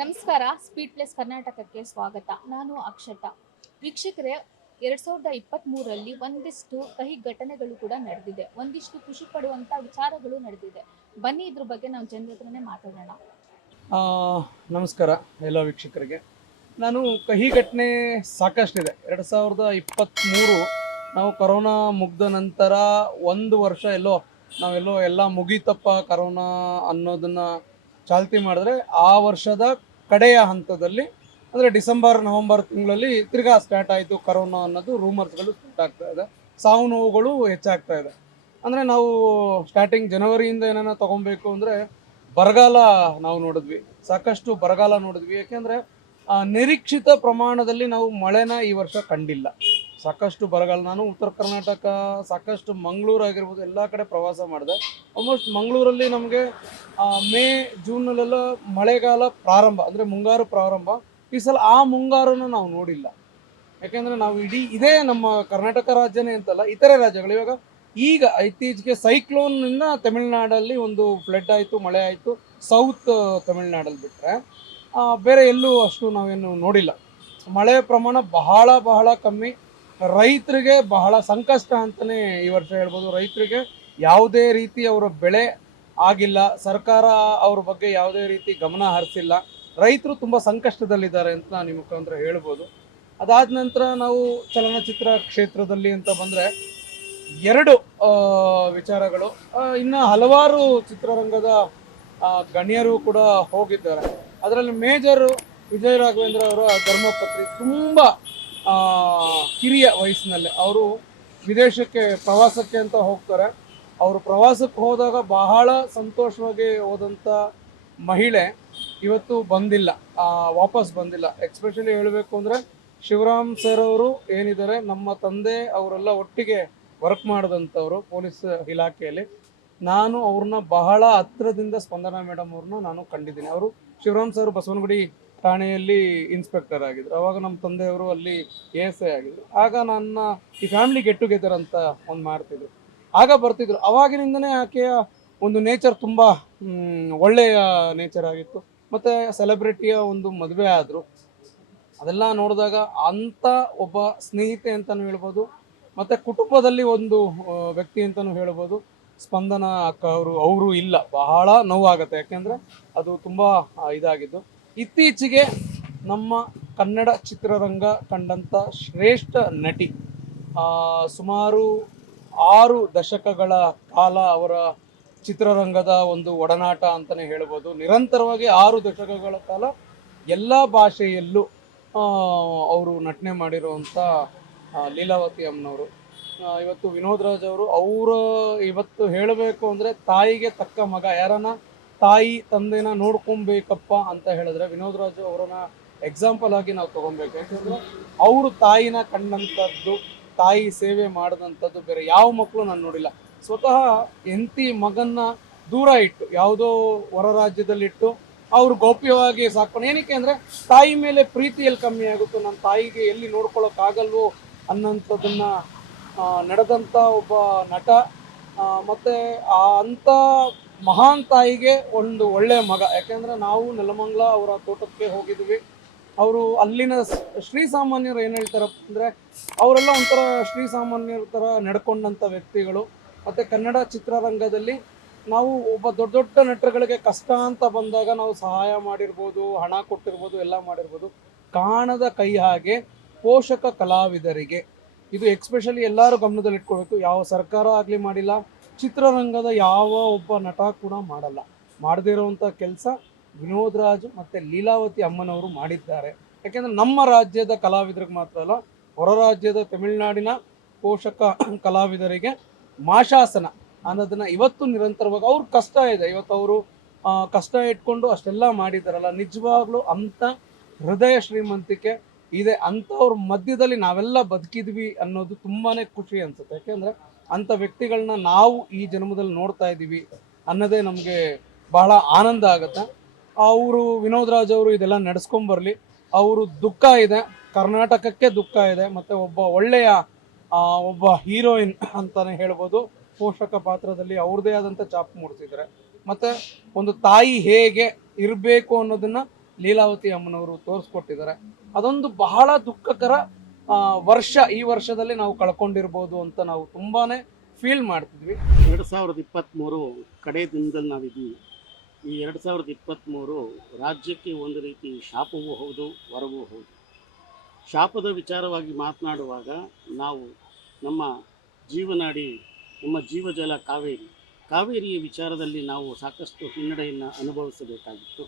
ನಮಸ್ಕಾರ. Speed plus ಕರ್ನಾಟಕಕ್ಕೆ ಸ್ವಾಗತ. ನಾನು ಅಕ್ಷತಾ. ವೀಕ್ಷಕರೇ, 2023ರಲ್ಲಿ ಒಂದಿಷ್ಟು ಕಹಿ ಘಟನೆಗಳು ಕೂಡ ನಡೆದಿದೆ. ಒಂದಿಷ್ಟು ಖುಷಿ ಪಡುವಂತ ವಿಚಾರಗಳು ನಡೆದಿದೆ. ಬನ್ನಿ ಇದ್ರ ಬಗ್ಗೆ ನಾವು ಜನರ ಹತ್ರನೇ ಮಾತಾಡೋಣ. ಆ, ನಮಸ್ಕಾರ ಎಲ್ಲ ವೀಕ್ಷಕರಿಗೆ. ನಾನು ಕಹಿ ಘಟನೆ ಸಾಕಷ್ಟಿದೆ. 2023 ನಾವು ಕರೋನಾ ಮುಗ್ದ ನಂತರ ಒಂದು ವರ್ಷ ನಾವೆಲ್ಲೋ ಎಲ್ಲ ಮುಗೀತಪ್ಪ ಕರೋನಾ ಅನ್ನೋದನ್ನ ಚಾಲ್ತಿ ಮಾಡಿದ್ರೆ, ಆ ವರ್ಷದ ಕಡೆಯ ಹಂತದಲ್ಲಿ ಅಂದರೆ ಡಿಸೆಂಬರ್ ನವೆಂಬರ್ ತಿಂಗಳಲ್ಲಿ ತಿರ್ಗಾ ಸ್ಟಾರ್ಟ್ ಆಯಿತು ಕರೋನಾ ಅನ್ನೋದು. ರೂಮರ್ಸ್ಗಳು ಸ್ಟಾರ್ಟ್ ಆಗ್ತಾ ಇದೆ, ಸಾವು ನೋವುಗಳು ಹೆಚ್ಚಾಗ್ತಾ ಇದೆ. ಅಂದರೆ ನಾವು ಸ್ಟಾರ್ಟಿಂಗ್ ಜನವರಿಯಿಂದ ಏನಾರ ತೊಗೊಬೇಕು ಅಂದರೆ ಬರಗಾಲ ನಾವು ನೋಡಿದ್ವಿ, ಸಾಕಷ್ಟು ಬರಗಾಲ ನೋಡಿದ್ವಿ. ಯಾಕೆಂದರೆ ನಿರೀಕ್ಷಿತ ಪ್ರಮಾಣದಲ್ಲಿ ನಾವು ಮಳೆನ ಈ ವರ್ಷ ಕಂಡಿಲ್ಲ. ಸಾಕಷ್ಟು ಬರಗಾಲ. ನಾನು ಉತ್ತರ ಕರ್ನಾಟಕ, ಸಾಕಷ್ಟು ಮಂಗಳೂರು ಆಗಿರ್ಬೋದು, ಎಲ್ಲ ಕಡೆ ಪ್ರವಾಸ ಮಾಡಿದೆ. ಆಲ್ಮೋಸ್ಟ್ ಮಂಗಳೂರಲ್ಲಿ ನಮಗೆ ಮೇ ಜೂನಲ್ಲೆಲ್ಲ ಮಳೆಗಾಲ ಪ್ರಾರಂಭ, ಅಂದರೆ ಮುಂಗಾರು ಪ್ರಾರಂಭ. ಈ ಸಲ ಆ ಮುಂಗಾರನ್ನು ನಾವು ನೋಡಿಲ್ಲ. ಯಾಕೆಂದರೆ ನಾವು ಇದೇ ನಮ್ಮ ಕರ್ನಾಟಕ ರಾಜ್ಯನೇ ಅಂತಲ್ಲ, ಇತರೆ ರಾಜ್ಯಗಳು ಇವಾಗ ಈಗ ಇತ್ತೀಚೆಗೆ ಸೈಕ್ಲೋನ್ನಿಂದ ತಮಿಳ್ನಾಡಲ್ಲಿ ಒಂದು ಫ್ಲಡ್ ಆಯಿತು, ಮಳೆ ಆಯಿತು. ಸೌತ್ ತಮಿಳ್ನಾಡಲ್ಲಿ ಬಿಟ್ಟರೆ ಬೇರೆ ಎಲ್ಲೂ ಅಷ್ಟು ನಾವೇನು ನೋಡಿಲ್ಲ. ಮಳೆ ಪ್ರಮಾಣ ಬಹಳ ಬಹಳ ಕಮ್ಮಿ. ರೈತರಿಗೆ ಬಹಳ ಸಂಕಷ್ಟ ಅಂತಲೇ ಈ ವರ್ಷ ಹೇಳ್ಬೋದು. ರೈತರಿಗೆ ಯಾವುದೇ ರೀತಿ ಅವರ ಬೆಳೆ ಆಗಿಲ್ಲ, ಸರ್ಕಾರ ಅವ್ರ ಬಗ್ಗೆ ಯಾವುದೇ ರೀತಿ ಗಮನ ಹರಿಸಿಲ್ಲ. ರೈತರು ತುಂಬ ಸಂಕಷ್ಟದಲ್ಲಿದ್ದಾರೆ ಅಂತ ನಾನು ನಿಮ್ಮ ಮುಖಾಂತರ ಹೇಳ್ಬೋದು. ಅದಾದ ನಂತರ ನಾವು ಚಲನಚಿತ್ರ ಕ್ಷೇತ್ರದಲ್ಲಿ ಅಂತ ಬಂದರೆ ಎರಡು ವಿಚಾರಗಳು. ಇನ್ನು ಹಲವಾರು ಚಿತ್ರರಂಗದ ಗಣ್ಯರು ಕೂಡ ಹೋಗಿದ್ದಾರೆ. ಅದರಲ್ಲಿ ಮೇಜರು ವಿಜಯ್ ರಾಘವೇಂದ್ರ ಅವರ ಧರ್ಮಪತ್ನಿ. ತುಂಬ ಕಿರಿಯ ವಯಸ್ಸಿನಲ್ಲೇ ಅವರು ವಿದೇಶಕ್ಕೆ ಪ್ರವಾಸಕ್ಕೆ ಅಂತ ಹೋಗ್ತಾರೆ. ಅವರು ಪ್ರವಾಸಕ್ಕೆ ಹೋದಾಗ ಬಹಳ ಸಂತೋಷವಾಗಿ ಹೋದಂಥ ಮಹಿಳೆ ಇವತ್ತು ಬಂದಿಲ್ಲ, ವಾಪಸ್ ಬಂದಿಲ್ಲ. ಎಕ್ಸ್ಪೆಷಲಿ ಹೇಳಬೇಕು ಅಂದರೆ ಶಿವರಾಮ್ ಸರ್ ಅವರು ಏನಿದ್ದಾರೆ, ನಮ್ಮ ತಂದೆ ಅವರೆಲ್ಲ ಒಟ್ಟಿಗೆ ವರ್ಕ್ ಮಾಡಿದಂಥವ್ರು ಪೊಲೀಸ್ ಇಲಾಖೆಯಲ್ಲಿ. ನಾನು ಅವ್ರನ್ನ ಬಹಳ ಹತ್ತಿರದಿಂದ, ಸ್ಪಂದನಾ ಮೇಡಮ್ ಅವ್ರನ್ನ ನಾನು ಕಂಡಿದ್ದೀನಿ. ಅವರು ಶಿವರಾಮ್ ಸರ್ ಬಸವನಗುಡಿ ಠಾಣೆಯಲ್ಲಿ ಇನ್ಸ್ಪೆಕ್ಟರ್ ಆಗಿದ್ರು. ಅವಾಗ ನಮ್ಮ ತಂದೆಯವರು ಅಲ್ಲಿ ASI ಆಗಿದ್ರು. ಆಗ ನನ್ನ ಈ ಫ್ಯಾಮಿಲಿ ಗೆಟ್ ಟುಗೆದರ್ ಅಂತ ಒಂದು ಮಾಡ್ತಿದ್ರು, ಆಗ ಬರ್ತಿದ್ರು. ಅವಾಗಿನಿಂದನೇ ಆಕೆಯ ಒಂದು ನೇಚರ್ ತುಂಬ ಒಳ್ಳೆಯ ನೇಚರ್ ಆಗಿತ್ತು. ಮತ್ತು ಸೆಲೆಬ್ರಿಟಿಯ ಒಂದು ಮದುವೆ ಆದರು. ಅದೆಲ್ಲ ನೋಡಿದಾಗ ಅಂಥ ಒಬ್ಬ ಸ್ನೇಹಿತೆ ಅಂತಲೂ ಹೇಳ್ಬೋದು, ಮತ್ತು ಕುಟುಂಬದಲ್ಲಿ ಒಂದು ವ್ಯಕ್ತಿ ಅಂತಲೂ ಹೇಳ್ಬೋದು. ಸ್ಪಂದನಾ ಅಕ್ಕ ಅವರು ಇಲ್ಲ, ಬಹಳ ನೋವಾಗುತ್ತೆ. ಯಾಕೆಂದರೆ ಅದು ತುಂಬ ಇದಾಗಿದ್ದು. ಇತ್ತೀಚೆಗೆ ನಮ್ಮ ಕನ್ನಡ ಚಿತ್ರರಂಗ ಕಂಡಂಥ ಶ್ರೇಷ್ಠ ನಟಿ, ಸುಮಾರು 6 ದಶಕಗಳ ಕಾಲ ಅವರ ಚಿತ್ರರಂಗದ ಒಂದು ಒಡನಾಟ ಅಂತಲೇ ಹೇಳ್ಬೋದು. ನಿರಂತರವಾಗಿ 6 ದಶಕಗಳ ಕಾಲ ಎಲ್ಲ ಭಾಷೆಯಲ್ಲೂ ಅವರು ನಟನೆ ಮಾಡಿರುವಂಥ ಲೀಲಾವತಿ ಅಮ್ಮನವರು. ಇವತ್ತು ವಿನೋದ್ ರಾಜ್ ಅವರು ಇವತ್ತು ಹೇಳಬೇಕು ಅಂದರೆ ತಾಯಿಗೆ ತಕ್ಕ ಮಗ. ಯಾರನ್ನ ತಾಯಿ ತಂದೆನ ನೋಡ್ಕೊಬೇಕಪ್ಪ ಅಂತ ಹೇಳಿದ್ರೆ ವಿನೋದ್ ರಾಜ್ ಅವರನ್ನ ಎಕ್ಸಾಂಪಲ್ ಆಗಿ ನಾವು ತೊಗೊಬೇಕು. ಯಾಕಂದರೆ ಅವರು ತಾಯಿನ ಕಂಡಂಥದ್ದು, ತಾಯಿ ಸೇವೆ ಮಾಡಿದಂಥದ್ದು ಬೇರೆ ಯಾವ ಮಕ್ಕಳು ನಾನು ನೋಡಿಲ್ಲ. ಸ್ವತಃ ಹೆಂಡತಿ ಮಗನ್ನ ದೂರ ಇಟ್ಟು, ಯಾವುದೋ ಹೊರ ರಾಜ್ಯದಲ್ಲಿಟ್ಟು ಅವರು ಗೌಪ್ಯವಾಗಿ ಸಾಕೊಂಡು. ಏನಕ್ಕೆ ಅಂದರೆ ತಾಯಿ ಮೇಲೆ ಪ್ರೀತಿ ಎಲ್ಲಿ ಕಮ್ಮಿ ಆಗುತ್ತೋ, ನನ್ನ ತಾಯಿಗೆ ಎಲ್ಲಿ ನೋಡ್ಕೊಳ್ಳೋಕ್ಕಾಗಲ್ವೋ ಅನ್ನೋಂಥದ್ದನ್ನ ನಡೆದಂಥ ಒಬ್ಬ ನಟ. ಮತ್ತು ಅಂಥ ಮಹಾನ್ ತಾಯಿಗೆ ಒಂದು ಒಳ್ಳೆಯ ಮಗ. ಯಾಕೆಂದರೆ ನಾವು ನೆಲಮಂಗಲ ಅವರ ತೋಟಕ್ಕೆ ಹೋಗಿದ್ವಿ. ಅವರು ಅಲ್ಲಿನ ಶ್ರೀಸಾಮಾನ್ಯರು ಏನು ಹೇಳ್ತಾರಪ್ಪ ಅಂದರೆ, ಅವರೆಲ್ಲ ಒಂಥರ ಶ್ರೀಸಾಮಾನ್ಯರ ಥರ ನಡ್ಕೊಂಡಂಥ ವ್ಯಕ್ತಿಗಳು. ಮತ್ತು ಕನ್ನಡ ಚಿತ್ರರಂಗದಲ್ಲಿ ನಾವು ಒಬ್ಬ ದೊಡ್ಡ ದೊಡ್ಡ ನಟರುಗಳಿಗೆ ಕಷ್ಟ ಅಂತ ಬಂದಾಗ ನಾವು ಸಹಾಯ ಮಾಡಿರ್ಬೋದು, ಹಣ ಕೊಟ್ಟಿರ್ಬೋದು, ಎಲ್ಲ ಮಾಡಿರ್ಬೋದು. ಕಾಣದ ಕೈ ಹಾಗೆ ಪೋಷಕ ಕಲಾವಿದರಿಗೆ ಇದು ಎಕ್ಸ್ಪೆಷಲಿ ಎಲ್ಲರೂ ಗಮನದಲ್ಲಿಟ್ಕೊಳ್ಬೇಕು. ಯಾವ ಸರ್ಕಾರ ಆಗಲಿ ಮಾಡಿಲ್ಲ, ಚಿತ್ರರಂಗದ ಯಾವ ಒಬ್ಬ ನಟ ಕೂಡ ಮಾಡಲ್ಲ. ಮಾಡದೇ ಇರುವಂಥ ಕೆಲಸ ವಿನೋದ್ ರಾಜ್ ಮತ್ತು ಲೀಲಾವತಿ ಅಮ್ಮನವರು ಮಾಡಿದ್ದಾರೆ. ಯಾಕೆಂದರೆ ನಮ್ಮ ರಾಜ್ಯದ ಕಲಾವಿದರಿಗೆ ಮಾತ್ರ ಅಲ್ಲ, ಹೊರ ರಾಜ್ಯದ ತಮಿಳುನಾಡಿನ ಪೋಷಕ ಕಲಾವಿದರಿಗೆ ಮಾಶಾಸನ ಅನ್ನೋದನ್ನು ಇವತ್ತು ನಿರಂತರವಾಗಿ ಅವ್ರ ಕಷ್ಟ ಇದೆ. ಇವತ್ತು ಅವರು ಕಷ್ಟ ಇಟ್ಕೊಂಡು ಅಷ್ಟೆಲ್ಲ ಮಾಡಿದ್ದಾರಲ್ಲ, ನಿಜವಾಗ್ಲೂ ಅಂಥ ಹೃದಯ ಶ್ರೀಮಂತಿಕೆ ಇದೆ. ಅಂಥವ್ರ ಮಧ್ಯದಲ್ಲಿ ನಾವೆಲ್ಲ ಬದುಕಿದ್ವಿ ಅನ್ನೋದು ತುಂಬಾ ಖುಷಿ ಅನಿಸುತ್ತೆ. ಯಾಕೆಂದರೆ ಅಂಥ ವ್ಯಕ್ತಿಗಳನ್ನ ನಾವು ಈ ಜನ್ಮದಲ್ಲಿ ನೋಡ್ತಾ ಇದ್ದೀವಿ ಅನ್ನೋದೇ ನಮಗೆ ಬಹಳ ಆನಂದ ಆಗುತ್ತೆ. ಅವರು ವಿನೋದ್ ರಾಜ್ ಅವರು ಇದೆಲ್ಲ ನಡೆಸ್ಕೊಂಬರ್ಲಿ. ಅವರು ದುಃಖ ಇದೆ, ಕರ್ನಾಟಕಕ್ಕೆ ದುಃಖ ಇದೆ. ಮತ್ತು ಒಳ್ಳೆಯ ಒಬ್ಬ ಹೀರೋಯಿನ್ ಅಂತಲೇ ಹೇಳ್ಬೋದು. ಪೋಷಕ ಪಾತ್ರದಲ್ಲಿ ಅವ್ರದ್ದೇ ಆದಂಥ ಛಾಪು ಮೂಡಿಸಿದ್ದಾರೆ. ಮತ್ತು ಒಂದು ತಾಯಿ ಹೇಗೆ ಇರಬೇಕು ಅನ್ನೋದನ್ನು ಲೀಲಾವತಿ ಅಮ್ಮನವರು ತೋರಿಸ್ಕೊಟ್ಟಿದ್ದಾರೆ. ಅದೊಂದು ಬಹಳ ದುಃಖಕರ ವರ್ಷ ಈ ವರ್ಷದಲ್ಲಿ ನಾವು ಕಳ್ಕೊಂಡಿರ್ಬೋದು ಅಂತ ನಾವು ತುಂಬಾನೇ ಫೀಲ್ ಮಾಡ್ತಿದ್ವಿ. 2023 ಕಡೆ ದಿನದಲ್ಲಿ ನಾವಿದ್ದೀವಿ. ಈ 2023 ರಾಜ್ಯಕ್ಕೆ ಒಂದು ರೀತಿ ಶಾಪವೂ ಹೌದು, ವರವೂ ಹೌದು. ಶಾಪದ ವಿಚಾರವಾಗಿ ಮಾತನಾಡುವಾಗ ನಾವು ನಮ್ಮ ಜೀವನಾಡಿ, ನಮ್ಮ ಜೀವಜಲ ಕಾವೇರಿಯ ವಿಚಾರದಲ್ಲಿ ನಾವು ಸಾಕಷ್ಟು ಹಿನ್ನಡೆಯನ್ನು ಅನುಭವಿಸಬೇಕಾಗಿತ್ತು.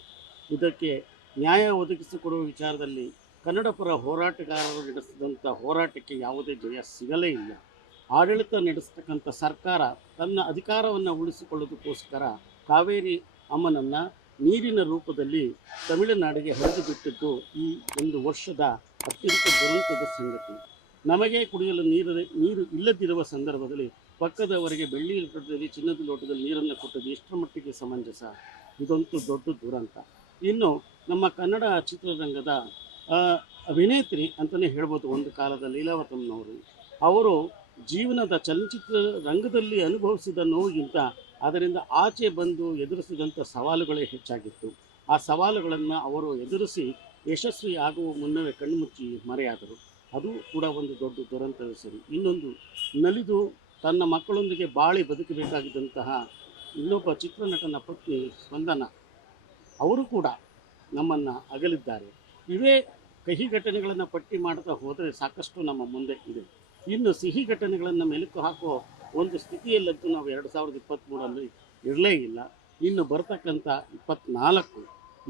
ಇದಕ್ಕೆ ನ್ಯಾಯ ಒದಗಿಸಿಕೊಡುವ ವಿಚಾರದಲ್ಲಿ ಕನ್ನಡ ಪರ ಹೋರಾಟಗಾರರು ನಡೆಸಿದಂಥ ಹೋರಾಟಕ್ಕೆ ಯಾವುದೇ ಜಯ ಸಿಗಲೇ ಇಲ್ಲ. ಆಡಳಿತ ನಡೆಸ್ತಕ್ಕಂಥ ಸರ್ಕಾರ ತನ್ನ ಅಧಿಕಾರವನ್ನು ಉಳಿಸಿಕೊಳ್ಳೋದಕ್ಕೋಸ್ಕರ ಕಾವೇರಿ ಅಮ್ಮನನ್ನು ನೀರಿನ ರೂಪದಲ್ಲಿ ತಮಿಳುನಾಡಿಗೆ ಹರಿದು ಬಿಟ್ಟಿದ್ದು ಈ ಒಂದು ವರ್ಷದ ಅತ್ಯಂತ ದುರಂತದ ಸಂಗತಿ. ನಮಗೆ ಕುಡಿಯಲು ನೀರು ಇಲ್ಲದಿರುವ ಸಂದರ್ಭದಲ್ಲಿ ಪಕ್ಕದವರಿಗೆ ಬೆಳ್ಳಿ ಲೋಟದಲ್ಲಿ, ಚಿನ್ನದ ಲೋಟದಲ್ಲಿ ನೀರನ್ನು ಕೊಟ್ಟದ್ದು ಎಷ್ಟರ ಮಟ್ಟಿಗೆ ಸಮಂಜಸ? ಇದಂತೂ ದೊಡ್ಡ ದುರಂತ. ಇನ್ನು ನಮ್ಮ ಕನ್ನಡ ಚಿತ್ರರಂಗದ ಅಭಿನೇತ್ರಿ ಅಂತಲೇ ಹೇಳ್ಬೋದು ಒಂದು ಕಾಲದ ಲೀಲಾವತಮ್ಮನವರು. ಅವರು ಜೀವನದ ಚಲನಚಿತ್ರ ರಂಗದಲ್ಲಿ ಅನುಭವಿಸಿದ ನೋವಿಗಿಂತ ಅದರಿಂದ ಆಚೆ ಬಂದು ಎದುರಿಸಿದಂಥ ಸವಾಲುಗಳೇ ಹೆಚ್ಚಾಗಿತ್ತು. ಆ ಸವಾಲುಗಳನ್ನು ಅವರು ಎದುರಿಸಿ ಯಶಸ್ವಿ ಆಗುವ ಮುನ್ನವೇ ಕಣ್ಮುಚ್ಚಿ ಮರೆಯಾದರು. ಅದು ಕೂಡ ಒಂದು ದೊಡ್ಡ ದುರಂತವೇ ಸರಿ. ಇನ್ನೊಂದು, ನಲಿದು ತನ್ನ ಮಕ್ಕಳೊಂದಿಗೆ ಬಾಳಿ ಬದುಕಬೇಕಾಗಿದ್ದಂತಹ ಇನ್ನೊಬ್ಬ ಚಿತ್ರನಟನ ಪತ್ನಿ ಸ್ಪಂದನ ಅವರು ಕೂಡ ನಮ್ಮನ್ನು ಅಗಲಿದ್ದಾರೆ. ಇವೇ ಕಹಿ ಘಟನೆಗಳನ್ನು ಪಟ್ಟಿ ಮಾಡ್ತಾ ಹೋದರೆ ಸಾಕಷ್ಟು ನಮ್ಮ ಮುಂದೆ ಇದೆ. ಇನ್ನು ಸಿಹಿ ಘಟನೆಗಳನ್ನು ಮೆಲುಕು ಹಾಕೋ ಒಂದು ಸ್ಥಿತಿಯಲ್ಲಂತೂ ನಾವು 2023 ಇರಲೇ ಇಲ್ಲ. ಇನ್ನು ಬರ್ತಕ್ಕಂಥ 24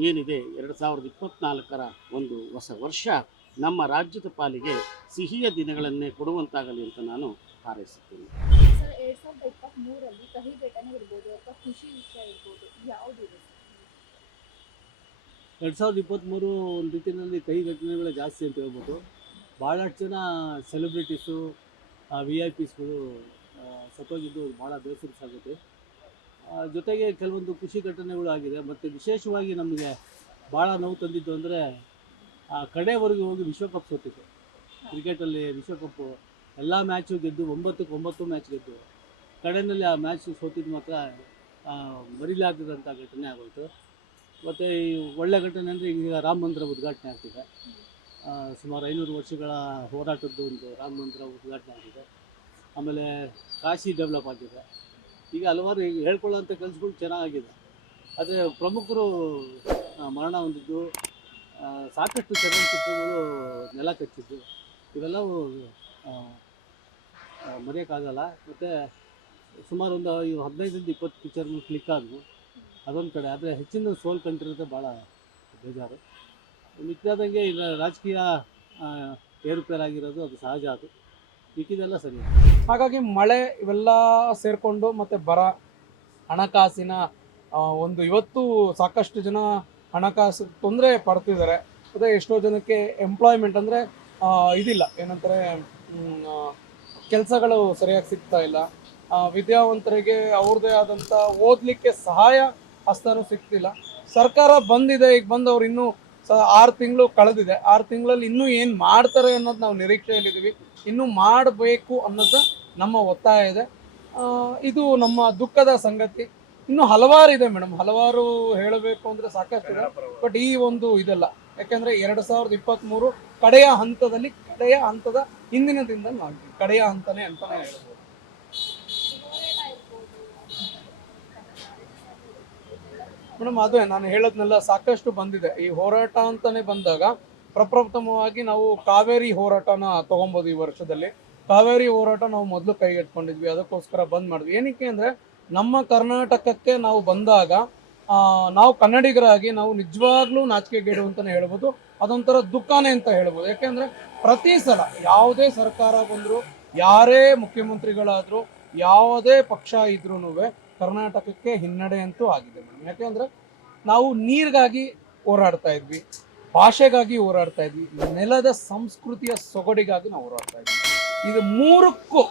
ಏನಿದೆ, 2024 ಒಂದು ಹೊಸ ವರ್ಷ ನಮ್ಮ ರಾಜ್ಯದ ಪಾಲಿಗೆ ಸಿಹಿಯ ದಿನಗಳನ್ನೇ ಕೊಡುವಂತಾಗಲಿ ಅಂತ ನಾನು ಹಾರೈಸುತ್ತೇನೆ. ಸರ್, 2023 ಕಹಿ ಘಟನೆ ಇರ್ಬೋದು ಅಥವಾ ಖುಷಿ ವಿಷಯ ಇರ್ಬೋದು, ಯಾವುದಿದೆ? 2023 ಒಂದು ರೀತಿಯಲ್ಲಿ ಕಹಿ ಘಟನೆಗಳೇ ಜಾಸ್ತಿ ಅಂತ ಹೇಳ್ಬೋದು. ಭಾಳಷ್ಟು ಜನ ಸೆಲೆಬ್ರಿಟೀಸು, VIP ಗಳು ಸತ್ತೋಗಿದ್ದು ಭಾಳ ಬೇಸರಿಸಾಗುತ್ತೆ. ಜೊತೆಗೆ ಕೆಲವೊಂದು ಖುಷಿ ಘಟನೆಗಳು ಆಗಿದೆ. ಮತ್ತು ವಿಶೇಷವಾಗಿ ನಮಗೆ ಭಾಳ ನೋವು ತಂದಿದ್ದು ಅಂದರೆ ಕಡೆವರೆಗೂ ಹೋಗಿ ವಿಶ್ವಕಪ್ ಸೋತಿತ್ತು. ಕ್ರಿಕೆಟಲ್ಲಿ ವಿಶ್ವಕಪ್ಪು ಎಲ್ಲ ಮ್ಯಾಚು ಗೆದ್ದು 9 ಮ್ಯಾಚ್ ಗೆದ್ದು ಕಡೆಯಲ್ಲಿ ಆ ಮ್ಯಾಚ್ ಸೋತಿದ್ದು ಮಾತ್ರ ಮರಿಲಾಗದಂಥ ಘಟನೆ ಆಗೋಯಿತು. ಮತ್ತು ಈ ಒಳ್ಳೆ ಘಟನೆ ಅಂದರೆ ಈಗ ರಾಮ ಮಂದಿರ ಉದ್ಘಾಟನೆ ಆಗ್ತಿದೆ. ಸುಮಾರು 500 ವರ್ಷಗಳ ಹೋರಾಟದ್ದು ಒಂದು ರಾಮ ಮಂದಿರ ಉದ್ಘಾಟನೆ ಆಗಿದೆ. ಆಮೇಲೆ ಕಾಶಿ ಡೆವಲಪ್ ಆಗಿದೆ. ಈಗ ಹಲವಾರು ಹೇಳ್ಕೊಳ್ಳೋಂಥ ಕೆಲಸಗಳು ಚೆನ್ನಾಗಿದೆ. ಆದರೆ ಪ್ರಮುಖರು ಮರಣ ಹೊಂದಿದ್ದು, ಸಾಕಷ್ಟು ಚಲನಚಿತ್ರಗಳು ನೆಲ ಕಚ್ಚಿದ್ದು, ಇವೆಲ್ಲವೂ ಮರೆಯೋಕ್ಕಾಗಲ್ಲ. ಮತ್ತು ಸುಮಾರು ಒಂದು 15-20 ಪಿಕ್ಚರ್ಗಳು ಕ್ಲಿಕ್ ಆದವು, ಅದೊಂದು ಕಡೆ. ಆದರೆ ಹೆಚ್ಚಿನ ಸೋಲ್ ಕಂಡಿರೋದೇ ಭಾಳ ಬೇಜಾರು. ಮಿಕ್ಕಾದಂಗೆ ಈಗ ರಾಜಕೀಯ ಏರುಪೇರಾಗಿರೋದು ಅದು ಸಹಜ. ಅದು ಮಿಕ್ಕಿದೆಲ್ಲ ಸರಿ. ಹಾಗಾಗಿ ಮಳೆ ಇವೆಲ್ಲ ಸೇರಿಕೊಂಡು ಮತ್ತು ಬರ, ಹಣಕಾಸಿನ ಒಂದು ಇವತ್ತು ಸಾಕಷ್ಟು ಜನ ಹಣಕಾಸು ತೊಂದರೆ ಪಡ್ತಿದ್ದಾರೆ. ಮತ್ತು ಎಷ್ಟೋ ಜನಕ್ಕೆ ಎಂಪ್ಲಾಯ್ಮೆಂಟ್ ಅಂದರೆ ಇದಿಲ್ಲ, ಏನಂತಾರೆ, ಕೆಲಸಗಳು ಸರಿಯಾಗಿ ಸಿಗ್ತಾ ಇಲ್ಲ. ವಿದ್ಯಾವಂತರಿಗೆ ಅವ್ರದ್ದೇ ಆದಂಥ ಓದಲಿಕ್ಕೆ ಸಹಾಯ ಹಸ್ತನೂ ಸಿಗ್ತಿಲ್ಲ. ಸರ್ಕಾರ ಬಂದಿದೆ, ಈಗ ಬಂದವ್ರು ಇನ್ನೂ 6 ತಿಂಗಳು ಕಳೆದಿದೆ. 6 ತಿಂಗಳಲ್ಲಿ ಇನ್ನೂ ಏನು ಮಾಡ್ತಾರೆ ಅನ್ನೋದು ನಾವು ನಿರೀಕ್ಷೆಯಲ್ಲಿದ್ದೀವಿ. ಇನ್ನೂ ಮಾಡಬೇಕು ಅನ್ನೋದು ನಮ್ಮ ಒತ್ತಾಯ ಇದೆ. ಇದು ನಮ್ಮ ದುಃಖದ ಸಂಗತಿ. ಇನ್ನೂ ಹಲವಾರು ಇದೆ ಮೇಡಮ್, ಹಲವಾರು ಹೇಳಬೇಕು ಅಂದರೆ ಸಾಕಷ್ಟು ಇದೆ. ಬಟ್ ಈ ಒಂದು ಇದಲ್ಲ, ಯಾಕೆಂದರೆ 2023 ಕಡೆಯ ಹಂತದ ಹಿಂದಿನ ದಿನದಲ್ಲಿ ನಾವು ಕಡೆಯ ಹಂತನೇ ಅಂತಲೇ ಹೇಳ್ಬೋದು. ಮೇಡಮ್, ಅದೇ ನಾನು ಹೇಳೋದ್ನೆಲ್ಲ ಸಾಕಷ್ಟು ಬಂದಿದೆ. ಈ ಹೋರಾಟ ಅಂತಲೇ ಬಂದಾಗ ಪ್ರಪ್ರಥಮವಾಗಿ ನಾವು ಕಾವೇರಿ ಹೋರಾಟನ ತೊಗೊಬೋದು. ಈ ವರ್ಷದಲ್ಲಿ ಕಾವೇರಿ ಹೋರಾಟ ನಾವು ಮೊದಲು ಕೈಗೆಟ್ಕೊಂಡಿದ್ವಿ, ಅದಕ್ಕೋಸ್ಕರ ಬಂದ್ ಮಾಡಿದ್ವಿ. ಏನಕ್ಕೆ ಅಂದರೆ ನಮ್ಮ ಕರ್ನಾಟಕಕ್ಕೆ ನಾವು ಬಂದಾಗ ನಾವು ಕನ್ನಡಿಗರಾಗಿ ನಾವು ನಿಜವಾಗ್ಲೂ ನಾಚಿಕೆಗೇಡು ಅಂತಲೇ ಹೇಳ್ಬೋದು. ಅದೊಂಥರ ದುಃಖನೇ ಅಂತ ಹೇಳ್ಬೋದು. ಯಾಕೆಂದರೆ ಪ್ರತಿ ಸಲ ಯಾವುದೇ ಸರ್ಕಾರ ಬಂದರೂ, ಯಾರೇ ಮುಖ್ಯಮಂತ್ರಿಗಳಾದರೂ, ಯಾವುದೇ ಪಕ್ಷ ಇದ್ರೂ ಕರ್ನಾಟಕಕ್ಕೆ ಹಿನ್ನಡೆ ಅಂತೂ ಆಗಿದೆ ಮೇಡಮ್. ಯಾಕೆಂದರೆ ನಾವು ನೀರಿಗಾಗಿ ಹೋರಾಡ್ತಾ ಇದ್ವಿ, ಭಾಷೆಗಾಗಿ ಹೋರಾಡ್ತಾ ಇದ್ವಿ, ನೆಲದ ಸಂಸ್ಕೃತಿಯ ಸೊಗಡಿಗಾಗಿ ನಾವು ಹೋರಾಡ್ತಾ ಇದ್ವಿ. ಇದು 3ಕ್ಕೂ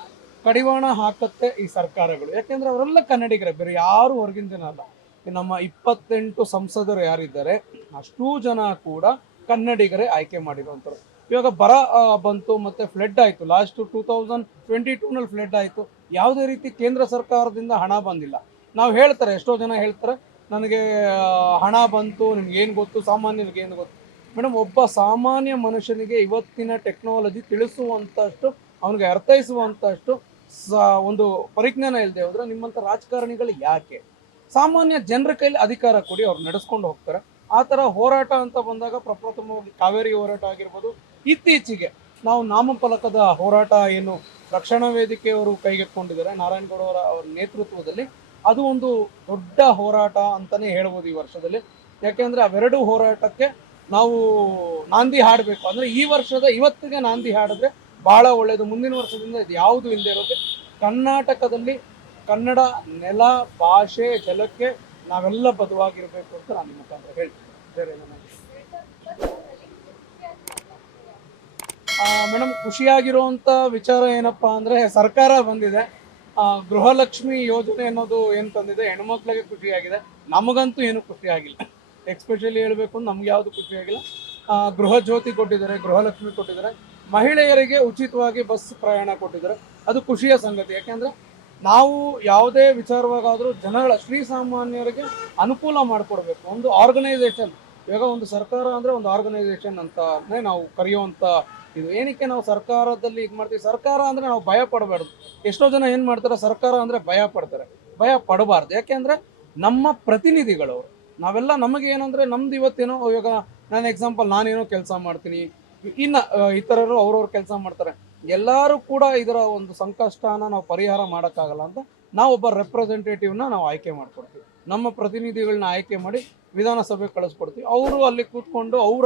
ಕಡಿವಾಣ ಹಾಕುತ್ತೆ ಈ ಸರ್ಕಾರಗಳು. ಯಾಕೆಂದರೆ ಅವರೆಲ್ಲ ಕನ್ನಡಿಗರೇ, ಬೇರೆ ಯಾರು ಹೊರಗಿನ ಜನ ಅಲ್ಲ. ನಮ್ಮ 28 ಸಂಸದರು ಯಾರಿದ್ದಾರೆ ಅಷ್ಟೂ ಜನ ಕೂಡ ಕನ್ನಡಿಗರೇ ಆಯ್ಕೆ ಮಾಡಿರುವಂಥವ್ರು. ಇವಾಗ ಬರ ಬಂತು, ಮತ್ತು ಫ್ಲಡ್ ಆಯಿತು. ಲಾಸ್ಟ್ 2022 ಫ್ಲಡ್ ಆಯಿತು. ಯಾವುದೇ ರೀತಿ ಕೇಂದ್ರ ಸರ್ಕಾರದಿಂದ ಹಣ ಬಂದಿಲ್ಲ. ನಾವು ಹೇಳ್ತಾರೆ, ಎಷ್ಟೋ ಜನ ಹೇಳ್ತಾರೆ ನನಗೆ ಹಣ ಬಂತು, ನಿಮ್ಗೇನು ಗೊತ್ತು, ಸಾಮಾನ್ಯರಿಗೆ ಏನು ಗೊತ್ತು. ಮೇಡಮ್, ಒಬ್ಬ ಸಾಮಾನ್ಯ ಮನುಷ್ಯನಿಗೆ ಇವತ್ತಿನ ಟೆಕ್ನಾಲಜಿ ತಿಳಿಸುವಂಥಷ್ಟು, ಅವನಿಗೆ ಅರ್ಥೈಸುವಂಥಷ್ಟು ಒಂದು ಪರಿಜ್ಞಾನ ಇಲ್ಲದೆ ಹೋದ್ರೆ ನಿಮ್ಮಂಥ ರಾಜಕಾರಣಿಗಳು ಯಾಕೆ? ಸಾಮಾನ್ಯ ಜನರ ಕೈಲಿ ಅಧಿಕಾರ ಕೊಡಿ, ಅವ್ರು ನಡೆಸ್ಕೊಂಡು ಹೋಗ್ತಾರೆ. ಆ ಥರ ಹೋರಾಟ ಅಂತ ಬಂದಾಗ ಪ್ರಪ್ರಥಮವಾಗಿ ಕಾವೇರಿ ಹೋರಾಟ ಆಗಿರ್ಬೋದು, ಇತ್ತೀಚೆಗೆ ನಾವು ನಾಮಫಲಕದ ಹೋರಾಟ ಏನು ರಕ್ಷಣಾ ವೇದಿಕೆಯವರು ಕೈಗೆತ್ತಿಕೊಂಡಿದ್ದಾರೆ ನಾರಾಯಣಗೌಡ ಅವರ ನೇತೃತ್ವದಲ್ಲಿ, ಅದು ಒಂದು ದೊಡ್ಡ ಹೋರಾಟ ಅಂತಾನೆ ಹೇಳ್ಬೋದು ಈ ವರ್ಷದಲ್ಲಿ. ಯಾಕೆಂದ್ರೆ ಅವೆರಡು ಹೋರಾಟಕ್ಕೆ ನಾವು ನಾಂದಿ ಹಾಡಬೇಕು. ಅಂದ್ರೆ ಈ ವರ್ಷದ ಇವತ್ತಿಗೆ ನಾಂದಿ ಹಾಡಿದ್ರೆ ಬಹಳ ಒಳ್ಳೆಯದು. ಮುಂದಿನ ವರ್ಷದಿಂದ ಇದು ಯಾವುದು ಇಲ್ಲದೆ ಇರೋದು. ಕರ್ನಾಟಕದಲ್ಲಿ ಕನ್ನಡ ನೆಲ, ಭಾಷೆ, ಜಲಕ್ಕೆ ನಾವೆಲ್ಲ ಬದ್ಧವಾಗಿರ್ಬೇಕು ಅಂತ ನಾನು ನಿಮ್ಮ ಮುಖಾಂತರ ಹೇಳ್ತೀನಿ. ಬೇರೆ ಮೇಡಮ್, ಖುಷಿಯಾಗಿರುವಂಥ ವಿಚಾರ ಏನಪ್ಪ ಅಂದರೆ, ಸರ್ಕಾರ ಬಂದಿದೆ, ಗೃಹಲಕ್ಷ್ಮಿ ಯೋಜನೆ ಅನ್ನೋದು ಏನು ತಂದಿದೆ, ಹೆಣ್ಮಕ್ಳಿಗೆ ಖುಷಿಯಾಗಿದೆ. ನಮಗಂತೂ ಏನು ಖುಷಿಯಾಗಿಲ್ಲ. ಎಕ್ಸ್ಪೆಷಲಿ ಹೇಳಬೇಕು ಅಂದ್ರೆ ನಮ್ಗೆ ಯಾವುದು ಖುಷಿಯಾಗಿಲ್ಲ. ಗೃಹ ಜ್ಯೋತಿ ಕೊಟ್ಟಿದ್ದಾರೆ, ಗೃಹಲಕ್ಷ್ಮಿ ಕೊಟ್ಟಿದ್ದಾರೆ, ಮಹಿಳೆಯರಿಗೆ ಉಚಿತವಾಗಿ ಬಸ್ ಪ್ರಯಾಣ ಕೊಟ್ಟಿದ್ದಾರೆ. ಅದು ಖುಷಿಯ ಸಂಗತಿ. ಯಾಕೆಂದರೆ ನಾವು ಯಾವುದೇ ವಿಚಾರವಾಗಾದರೂ ಜನಗಳ ಶ್ರೀಸಾಮಾನ್ಯರಿಗೆ ಅನುಕೂಲ ಮಾಡಿಕೊಡ್ಬೇಕು. ಒಂದು ಆರ್ಗನೈಸೇಷನ್, ಇವಾಗ ಒಂದು ಸರ್ಕಾರ ಅಂದರೆ ಒಂದು ಆರ್ಗನೈಸೇಷನ್ ಅಂತಾನೆ ನಾವು ಕರೆಯುವಂಥ ಇದು. ಏನಕ್ಕೆ ನಾವು ಸರ್ಕಾರದಲ್ಲಿ ಇದು ಮಾಡ್ತೀವಿ? ಸರ್ಕಾರ ಅಂದರೆ ನಾವು ಭಯ ಪಡಬಾರ್ದು. ಎಷ್ಟೋ ಜನ ಏನು ಮಾಡ್ತಾರೆ, ಸರ್ಕಾರ ಅಂದರೆ ಭಯ ಪಡ್ತಾರೆ. ಭಯ ಪಡಬಾರ್ದು. ಯಾಕೆಂದರೆ ನಮ್ಮ ಪ್ರತಿನಿಧಿಗಳವರು ನಾವೆಲ್ಲ. ನಮಗೆ ಏನಂದರೆ ನಮ್ದು ಇವತ್ತೇನೋ, ಇವಾಗ ನಾನು ಎಕ್ಸಾಂಪಲ್, ನಾನೇನೋ ಕೆಲಸ ಮಾಡ್ತೀನಿ, ಇನ್ನು ಇತರರು ಅವ್ರವ್ರ ಕೆಲಸ ಮಾಡ್ತಾರೆ. ಎಲ್ಲರೂ ಕೂಡ ಇದರ ಒಂದು ಸಂಕಷ್ಟನ ನಾವು ಪರಿಹಾರ ಮಾಡೋಕ್ಕಾಗಲ್ಲ ಅಂತ ನಾವೊಬ್ಬ ರೆಪ್ರೆಸೆಂಟೇಟಿವ್ನ ನಾವು ಆಯ್ಕೆ ಮಾಡ್ಕೊಡ್ತೀವಿ. ನಮ್ಮ ಪ್ರತಿನಿಧಿಗಳನ್ನ ಆಯ್ಕೆ ಮಾಡಿ ವಿಧಾನಸಭೆಗೆ ಕಳಿಸ್ಕೊಡ್ತೀವಿ. ಅವರು ಅಲ್ಲಿ ಕೂತ್ಕೊಂಡು ಅವರ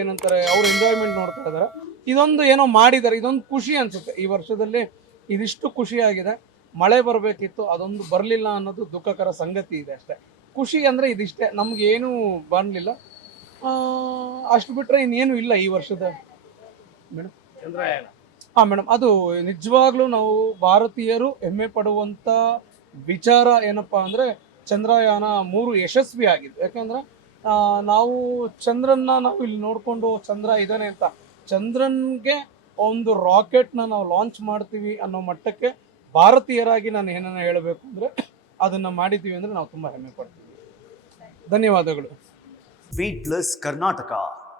ಏನಂತಾರೆ, ಅವ್ರ ಎಂಜಾಯ್ಮೆಂಟ್ ನೋಡ್ತಾ ಇದ್ದಾರೆ. ಇದೊಂದು ಏನೋ ಮಾಡಿದ್ದಾರೆ, ಇದೊಂದು ಖುಷಿ ಅನಿಸುತ್ತೆ. ಈ ವರ್ಷದಲ್ಲಿ ಇದಿಷ್ಟು ಖುಷಿಯಾಗಿದೆ. ಮಳೆ ಬರಬೇಕಿತ್ತು, ಅದೊಂದು ಬರಲಿಲ್ಲ ಅನ್ನೋದು ದುಃಖಕರ ಸಂಗತಿ ಇದೆ ಅಷ್ಟೇ. ಖುಷಿ ಅಂದರೆ ಇದಿಷ್ಟೇ, ನಮಗೇನು ಬರಲಿಲ್ಲ. ಅಷ್ಟು ಬಿಟ್ಟರೆ ಇನ್ನೇನು ಇಲ್ಲ ಈ ವರ್ಷದ. ಮೇಡಮ್, ಚಂದ್ರಯಾನ. ಹಾಂ ಮೇಡಮ್, ಅದು ನಿಜವಾಗ್ಲೂ ನಾವು ಭಾರತೀಯರು ಹೆಮ್ಮೆ ಪಡುವಂಥ ವಿಚಾರ ಏನಪ್ಪ ಅಂದರೆ, ಚಂದ್ರಯಾನ 3 ಯಶಸ್ವಿ ಆಗಿದೆ. ಯಾಕೆಂದರೆ ನಾವು ಚಂದ್ರನ್ನ ನಾವು ಇಲ್ಲಿ ನೋಡಿಕೊಂಡು ಚಂದ್ರ ಇದ್ದಾನೆ ಅಂತ, ಚಂದ್ರನ್ಗೆ ಒಂದು ರಾಕೆಟ್ನ ನಾವು ಲಾಂಚ್ ಮಾಡ್ತೀವಿ ಅನ್ನೋ ಮಟ್ಟಕ್ಕೆ ಭಾರತೀಯರಾಗಿ ನಾನು ಏನನ್ನ ಹೇಳಬೇಕು ಅಂದರೆ, ಅದನ್ನು ಮಾಡಿದ್ದೀವಿ ಅಂದರೆ ನಾವು ತುಂಬ ಹೆಮ್ಮೆ ಪಡ್ತೀವಿ. ಧನ್ಯವಾದಗಳು. Speed Plus Karnataka.